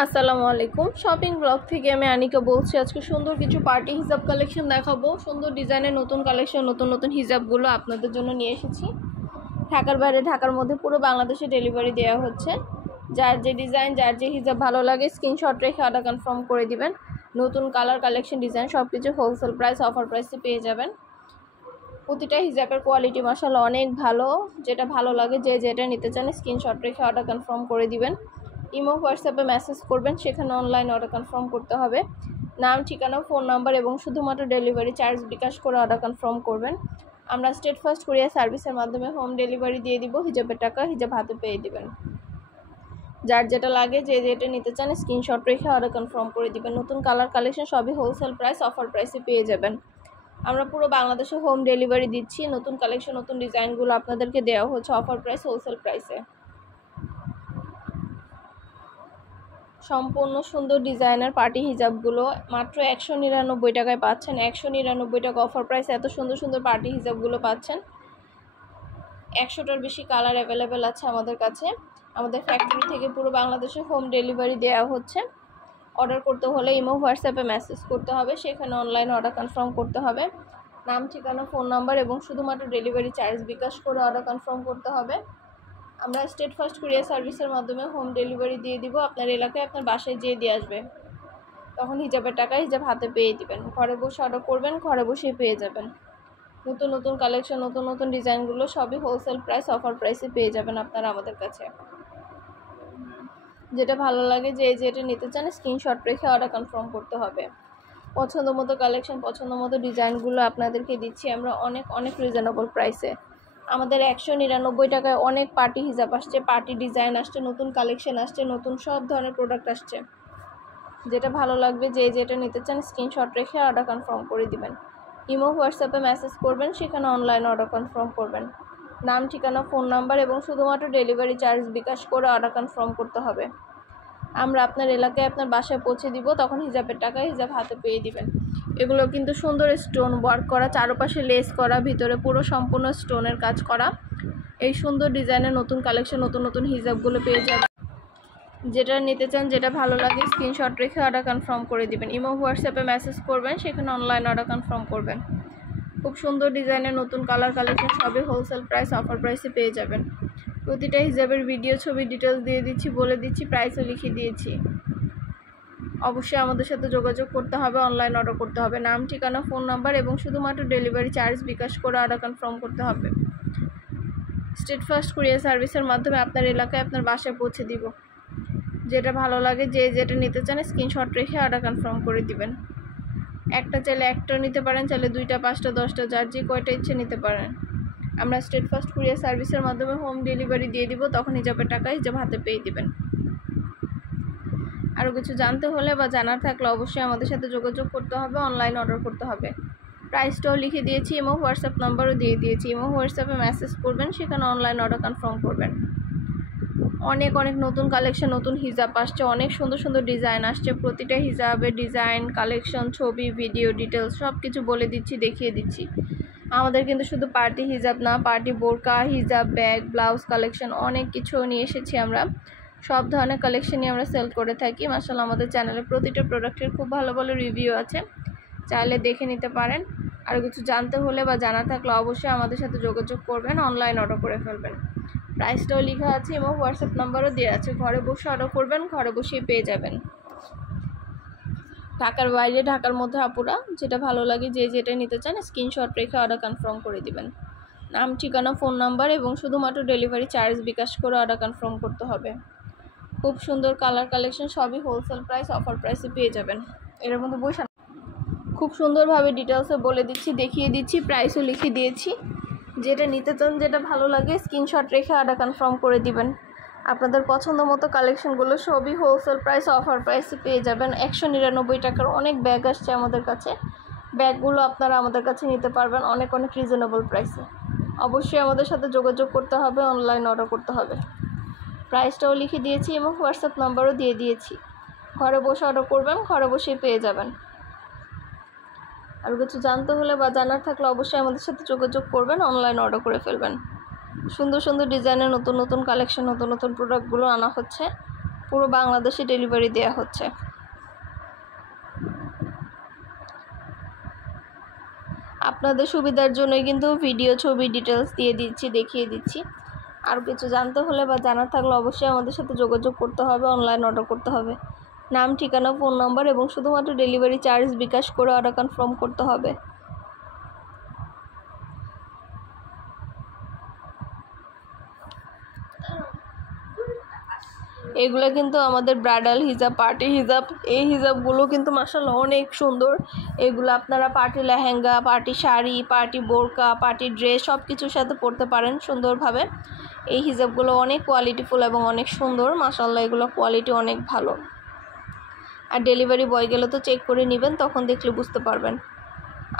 আসসালামু আলাইকুম। Shopping blog থেকে আমি আনিকা বলছি। আজকে সুন্দর কিছু পার্টি হিজাব কালেকশন দেখাবো। সুন্দর ডিজাইনের নতুন কালেকশন, নতুন নতুন হিজাবগুলো আপনাদের জন্য নিয়ে এসেছি। ঢাকার বাইরে, ঢাকার মধ্যে পুরো বাংলাদেশে ডেলিভারি দেওয়া হচ্ছে। যার যে ডিজাইন, যার যে হিজাব ভালো লাগে স্ক্রিনশট রেখে অর্ডার কনফার্ম করে দিবেন। নতুন কালার, কালেকশন, ডিজাইন সব কিছু হোলসেল প্রাইস, অফার প্রাইসে পেয়ে যাবেন। প্রতিটা হিজাবের কোয়ালিটি মাশাআল্লাহ অনেক ভালো। যেটা ভালো লাগে, যে যেটা নিতে চান স্ক্রিনশট রেখে অর্ডার কনফার্ম করে দিবেন। ইমো, হোয়াটসঅ্যাপে মেসেজ করবেন, সেখানে অনলাইন অর্ডার কনফার্ম করতে হবে। নাম, ঠিকানা, ফোন নাম্বার এবং শুধুমাত্র ডেলিভারি চার্জ বিকাশ করে অর্ডার কনফার্ম করবেন। আমরা স্টেট ফার্স্ট কুরিয়ার সার্ভিসের মাধ্যমে হোম ডেলিভারি দিয়ে দিব। হিজাবের টাকা হিজাব হাতে পেয়ে দিবেন। যার যেটা লাগে, যে যেটা নিতে চান স্ক্রিনশট রেখে অর্ডার কনফার্ম করে দিবেন। নতুন কালার, কালেকশন সবই হোলসেল প্রাইস, অফার প্রাইসে পেয়ে যাবেন। আমরা পুরো বাংলাদেশে হোম ডেলিভারি দিচ্ছি। নতুন কালেকশন, নতুন ডিজাইনগুলো আপনাদেরকে দেওয়া হচ্ছে অফার প্রাইস, হোলসেল প্রাইসে। সম্পূর্ণ সুন্দর ডিজাইনার পার্টি হিজাবগুলো মাত্র 199 টাকায় পাচ্ছেন। 199 টাকা অফার প্রাইস। এত সুন্দর সুন্দর পার্টি হিজাবগুলো পাচ্ছেন। 100টার বেশি কালার অ্যাভেলেবেল আছে আমাদের কাছে। আমাদের ফ্যাক্টরি থেকে পুরো বাংলাদেশে হোম ডেলিভারি দেওয়া হচ্ছে। অর্ডার করতে হলে ইমো, হোয়াটসঅ্যাপে মেসেজ করতে হবে, সেখানে অনলাইন অর্ডার কনফার্ম করতে হবে। নাম, ঠিকানা, ফোন নাম্বার এবং শুধুমাত্র ডেলিভারি চার্জ বিকাশ করে অর্ডার কনফার্ম করতে হবে। আমরা স্টেট ফার্স্ট কুরিয়ার সার্ভিসের মাধ্যমে হোম ডেলিভারি দিয়ে দিব। আপনার এলাকায়, আপনার বাসায় যেয়ে দিয়ে আসবে। তখন হিজাবের টাকা হিজাব হাতে পেয়ে দিবেন। ঘরে বসে অর্ডার করবেন, ঘরে বসেই পেয়ে যাবেন। নতুন নতুন কালেকশন, নতুন নতুন ডিজাইনগুলো সবই হোলসেল প্রাইস, অফার প্রাইসে পেয়ে যাবেন আপনারা আমাদের কাছে। যেটা ভালো লাগে, যে যেটা নিতে চান স্ক্রিনশট রেখে অর্ডার কনফার্ম করতে হবে। পছন্দ মতো কালেকশন, পছন্দ মতো ডিজাইনগুলো আপনাদেরকে দিচ্ছি আমরা অনেক অনেক রিজনেবল প্রাইসে। আমাদের 199 টাকায় অনেক পার্টি হিজাব আসছে, পার্টি ডিজাইন আসছে, নতুন কালেকশন আসছে, নতুন সব ধরনের প্রোডাক্ট আসছে। যেটা ভালো লাগবে, যে যেটা নিতে চান স্ক্রিনশট রেখে অর্ডার কনফার্ম করে দিবেন। ইমো, হোয়াটসঅ্যাপে মেসেজ করবেন, সেখানে অনলাইন অর্ডার কনফার্ম করবেন। নাম, ঠিকানা, ফোন নাম্বার এবং শুধুমাত্র ডেলিভারি চার্জ বিকাশ করে অর্ডার কনফার্ম করতে হবে। আমরা আপনার এলাকায়, আপনার বাসায় পৌঁছে দিব। তখন হিজাবের টাকা হিজাব হাতে পেয়ে দিবেন। এগুলো কিন্তু সুন্দর স্টোন ওয়ার্ক করা, চারপাশে লেস করা, ভিতরে পুরো সম্পূর্ণ স্টোনের কাজ করা। এই সুন্দর ডিজাইনের নতুন কালেকশন, নতুন নতুন হিজাবগুলো পেয়ে যাবেন। যেটা নিতে চান, যেটা ভালো লাগে স্ক্রিনশট রেখে অর্ডার কনফার্ম করে দিবেন। ইমো, হোয়াটসঅ্যাপে মেসেজ করবেন, সেখানে অনলাইন অর্ডার কনফার্ম করবেন। খুব সুন্দর ডিজাইনের নতুন কালার, কালেকশন সবই হোলসেল প্রাইস, অফার প্রাইসে পেয়ে যাবেন। প্রতিটা হিজাবের ভিডিও, ছবি, ডিটেলস দিয়ে দিচ্ছি, বলে দিচ্ছি, প্রাইসও লিখে দিয়েছি। অবশ্যই আমাদের সাথে যোগাযোগ করতে হবে, অনলাইন অর্ডার করতে হবে। নাম, ঠিকানা, ফোন নাম্বার এবং শুধুমাত্র ডেলিভারি চার্জ বিকাশ করে অর্ডার কনফার্ম করতে হবে। স্টেট ফার্স্ট কুরিয়ার সার্ভিসের মাধ্যমে আপনার এলাকায়, আপনার বাসায় পৌঁছে দিব। যেটা ভালো লাগে, যে যেটা নিতে চান স্ক্রিনশট রেখে অর্ডার কনফার্ম করে দিবেন। একটা চাইলে একটা নিতে পারেন, চাইলে 2টা, 5টা, 10টা, যার যে কয়টা ইচ্ছে নিতে পারেন। আমরা স্টেট ফার্স্ট কুরিয়ার সার্ভিসের মাধ্যমে হোম ডেলিভারি দিয়ে দিব। তখন হিজাবের টাকা হিজাব হাতে পেয়ে দিবেন। আরও কিছু জানতে হলে বা জানার থাকলে অবশ্যই আমাদের সাথে যোগাযোগ করতে হবে, অনলাইন অর্ডার করতে হবে। প্রাইসটাও লিখে দিয়েছি, ইমো, হোয়াটসঅ্যাপ নাম্বারও দিয়ে দিয়েছি। ইমো, হোয়াটসঅ্যাপে মেসেজ করবেন, সেখানে অনলাইন অর্ডার কনফার্ম করবেন। অনেক অনেক নতুন কালেকশন, নতুন হিজাব আসছে, অনেক সুন্দর সুন্দর ডিজাইন আসছে। প্রতিটা হিজাবের ডিজাইন, কালেকশন, ছবি, ভিডিও, ডিটেলস সব কিছু বলে দিচ্ছি, দেখিয়ে দিচ্ছি। আমাদের কিন্তু শুধু পার্টি হিজাব না, পার্টি বোরকা, হিজাব, ব্যাগ, ব্লাউজ কালেকশন অনেক কিছু নিয়ে এসেছি আমরা। সব ধরনের কালেকশনই আমরা সেল করে থাকি। মাশাআল্লাহ আমাদের চ্যানেলে প্রতিটা প্রোডাক্টের খুব ভালো ভালো রিভিউ আছে, চাইলে দেখে নিতে পারেন। আর কিছু জানতে হলে বা জানার থাকলে অবশ্যই আমাদের সাথে যোগাযোগ করবেন, অনলাইন অর্ডার করে ফেলবেন। প্রাইসটাও লেখা আছে এবং হোয়াটসঅ্যাপ নাম্বারও দেওয়া আছে। ঘরে বসে অর্ডার করবেন, ঘরে বসেই পেয়ে যাবেন। ঢাকার বাইরে, ঢাকার মধ্যে আপুরা যেটা ভালো লাগে, যে যেটা নিতে চান স্ক্রিনশট রেখে অর্ডার কনফার্ম করে দিবেন। নাম, ঠিকানা, ফোন নাম্বার এবং শুধুমাত্র ডেলিভারি চার্জ বিকাশ করে অর্ডার কনফার্ম করতে হবে। খুব সুন্দর কালার, কালেকশন সবই হোলসেল প্রাইস, অফার প্রাইসে পেয়ে যাবেন। এর মধ্যে বসে খুব সুন্দরভাবে ডিটেলসে বলে দিচ্ছি, দেখিয়ে দিচ্ছি, প্রাইসও লিখে দিয়েছি। যেটা নিতে চান, যেটা ভালো লাগে স্ক্রিনশট রেখে অর্ডার কনফার্ম করে দিবেন। আপনাদের পছন্দ মতো কালেকশনগুলো সবই হোলসেল প্রাইস, অফার প্রাইসে পেয়ে যাবেন। 199 টাকার অনেক ব্যাগ আসছে আমাদের কাছে। ব্যাগগুলো আপনারা আমাদের কাছে নিতে পারবেন অনেক অনেক রিজনেবল প্রাইসে। অবশ্যই আমাদের সাথে যোগাযোগ করতে হবে, অনলাইন অর্ডার করতে হবে। প্রাইসটাও লিখে দিয়েছি এবং হোয়াটসঅ্যাপ নাম্বারও দিয়ে দিয়েছি। ঘরে বসে অর্ডার করবেন, ঘরে বসেই পেয়ে যাবেন। আর কিছু জানতে হলে বা জানার থাকলে অবশ্যই আমাদের সাথে যোগাযোগ করবেন, অনলাইন অর্ডার করে ফেলবেন। সুন্দর সুন্দর ডিজাইনের নতুন নতুন কালেকশন, নতুন নতুন প্রোডাক্টগুলো আনা হচ্ছে। পুরো বাংলাদেশে ডেলিভারি দেওয়া হচ্ছে। আপনাদের সুবিধার জন্যই কিন্তু ভিডিও ছবি ডিটেলস দিয়ে দিচ্ছি, দেখিয়ে দিচ্ছি। আর কিছু জানতে হলে বা জানার থাকলে অবশ্যই আমাদের সাথে যোগাযোগ করতে হবে, অনলাইন অর্ডার করতে হবে। নাম, ঠিকানা, ফোন নম্বর এবং শুধুমাত্র ডেলিভারি চার্জ বিকাশ করে অর্ডার কনফার্ম করতে হবে। এগুলো কিন্তু আমাদের ব্রাইডাল হিজাব, পার্টি হিজাব। এই হিজাবগুলো কিন্তু মাশাআল্লাহ অনেক সুন্দর। এগুলো আপনারা party lehenga, party sari, party বোরকা, পার্টি ড্রেস সব কিছুর সাথে পরতে পারেন সুন্দরভাবে। এই হিজাবগুলো অনেক কোয়ালিটিফুল এবং অনেক সুন্দর মাশাআল্লাহ, এগুলো কোয়ালিটি অনেক ভালো। আর ডেলিভারি বয় গেলে তো চেক করে নেবেন, তখন দেখলে বুঝতে পারবেন।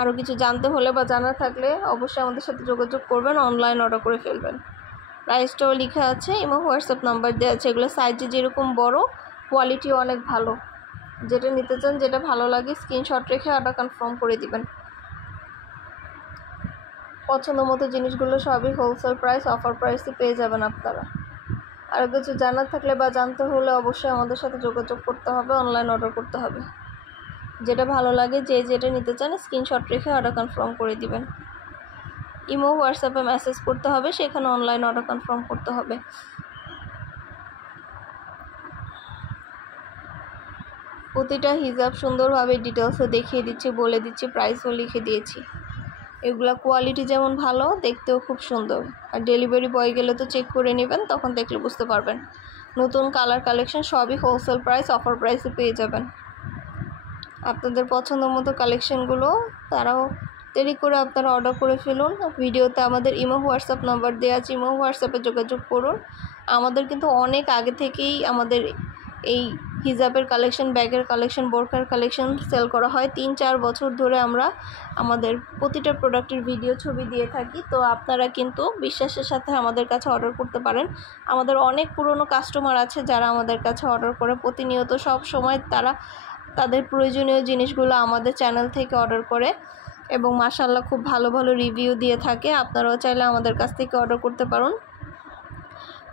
আরও কিছু জানতে হলে বা জানার থাকলে অবশ্যই আমাদের সাথে যোগাযোগ করবেন, অনলাইন অর্ডার করে ফেলবেন। প্রাইসটাও লেখা আছে এবং হোয়াটসঅ্যাপ নাম্বার দেওয়া আছে। এগুলো সাইজে যেরকম বড়, কোয়ালিটি অনেক ভালো। যেটা নিতে চান, যেটা ভালো লাগে স্ক্রিনশট রেখে অর্ডার কনফার্ম করে দিবেন। পছন্দ মতো জিনিসগুলো সবই হোলসেল প্রাইস, অফার প্রাইসে পেয়ে যাবেন আপনারা। আর কিছু জানার থাকলে বা জানতে হলে অবশ্যই আমাদের সাথে যোগাযোগ করতে হবে, অনলাইন অর্ডার করতে হবে। যেটা ভালো লাগে, যেটা নিতে চান স্ক্রিনশট রেখে অর্ডার কনফার্ম করে দিবেন। ইমো, হোয়াটসঅ্যাপে মেসেজ করতে হবে, সেখানে অনলাইন অর্ডার কনফার্ম করতে হবে। প্রতিটা হিজাব সুন্দরভাবে ডিটেলসে দেখিয়ে দিচ্ছি, বলে দিচ্ছি, প্রাইসও লিখে দিয়েছি। এগুলা কোয়ালিটি যেমন ভালো, দেখতেও খুব সুন্দর। আর ডেলিভারি বয় গেলে তো চেক করে নেবেন, তখন দেখলে বুঝতে পারবেন। নতুন কালার কালেকশন সবই হোলসেল প্রাইস, অফার প্রাইসে পেয়ে যাবেন। আপনাদের পছন্দ মতো কালেকশনগুলো তারাও দেরি করে আপনারা অর্ডার করে ফেলুন। ভিডিওতে আমাদের ইমো, হোয়াটসঅ্যাপ নাম্বার দেওয়া আছে, ইমো হোয়াটসঅ্যাপে যোগাযোগ করুন। আমাদের কিন্তু অনেক আগে থেকেই আমাদের এই হিজাবের কালেকশন, ব্যাগের কালেকশন, বোরখার কালেকশন সেল করা হয়। 3-4 বছর ধরে আমরা আমাদের প্রতিটা প্রোডাক্টের ভিডিও ছবি দিয়ে থাকি। তো আপনারা কিন্তু বিশ্বাসের সাথে আমাদের কাছে অর্ডার করতে পারেন। আমাদের অনেক পুরনো কাস্টমার আছে যারা আমাদের কাছে অর্ডার করে প্রতিনিয়ত, সব সময় তারা তাদের প্রয়োজনীয় জিনিসগুলো আমাদের চ্যানেল থেকে অর্ডার করে এবং মাশাআল্লাহ খুব ভালো ভালো রিভিউ দিয়ে থাকে। আপনারাও চাইলে আমাদের কাছ থেকে অর্ডার করতে পারেন।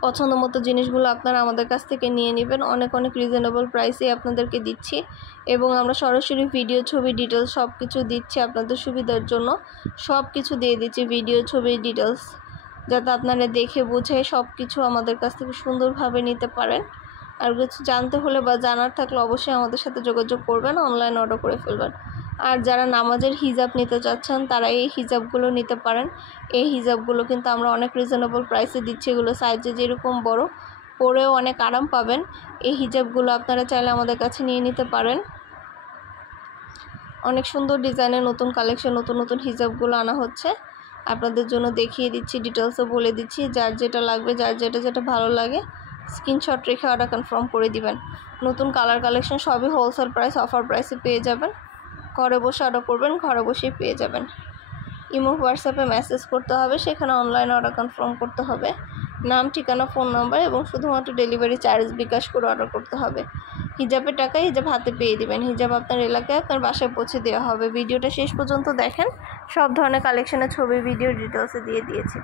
পছন্দ মতো জিনিসগুলো আপনারা আমাদের কাছ থেকে নিয়ে নেবেন। অনেক অনেক রিজনেবল প্রাইসে আপনাদেরকে দিচ্ছি এবং আমরা সরাসরি ভিডিও, ছবি, ডিটেলস সব কিছু দিচ্ছি আপনাদের সুবিধার জন্য। সব কিছু দিয়ে দিচ্ছি, ভিডিও, ছবি, ডিটেলস, যাতে আপনারা দেখে বুঝে সব কিছু আমাদের কাছ থেকে সুন্দরভাবে নিতে পারেন। আর কিছু জানতে হলে বা জানার থাকলে অবশ্যই আমাদের সাথে যোগাযোগ করবেন, অনলাইন অর্ডার করে ফেলবেন। আর যারা নামাজের হিজাব নিতে চাচ্ছেন তারা এই হিজাবগুলো নিতে পারেন। এই হিজাবগুলো কিন্তু আমরা অনেক রিজনেবল প্রাইসে দিচ্ছি। এগুলো সাইজে যেরকম বড়, পরেও অনেক আরাম পাবেন। এই হিজাবগুলো আপনারা চাইলে আমাদের কাছে নিয়ে নিতে পারেন। অনেক সুন্দর ডিজাইনের নতুন কালেকশন, নতুন নতুন হিজাবগুলো আনা হচ্ছে। আপনাদের জন্য দেখিয়ে দিচ্ছি, ডিটেলসও বলে দিচ্ছি। যার যেটা লাগবে, যার যেটা ভালো লাগে স্ক্রিনশট রেখে অর্ডার কনফার্ম করে দিবেন। নতুন কালার কালেকশন সবই হোলসেল প্রাইস, অফার প্রাইসে পেয়ে যাবেন। ঘরে বসে অর্ডার করবেন, ঘরে বসেই পেয়ে যাবেন। ইমো, হোয়াটসঅ্যাপে মেসেজ করতে হবে, সেখানে অনলাইন অর্ডার কনফার্ম করতে হবে। নাম, ঠিকানা, ফোন নাম্বার এবং শুধুমাত্র ডেলিভারি চার্জ বিকাশ করে অর্ডার করতে হবে। হিজাবের টাকা হিজাব হাতে পেয়ে দিবেন। হিজাব আপনার এলাকায়, আপনার বাসায় পৌঁছে দেওয়া হবে। ভিডিওটা শেষ পর্যন্ত দেখেন, সব ধরনের কালেকশনের ছবি, ভিডিও ডিটেলসে দিয়ে দিয়েছি।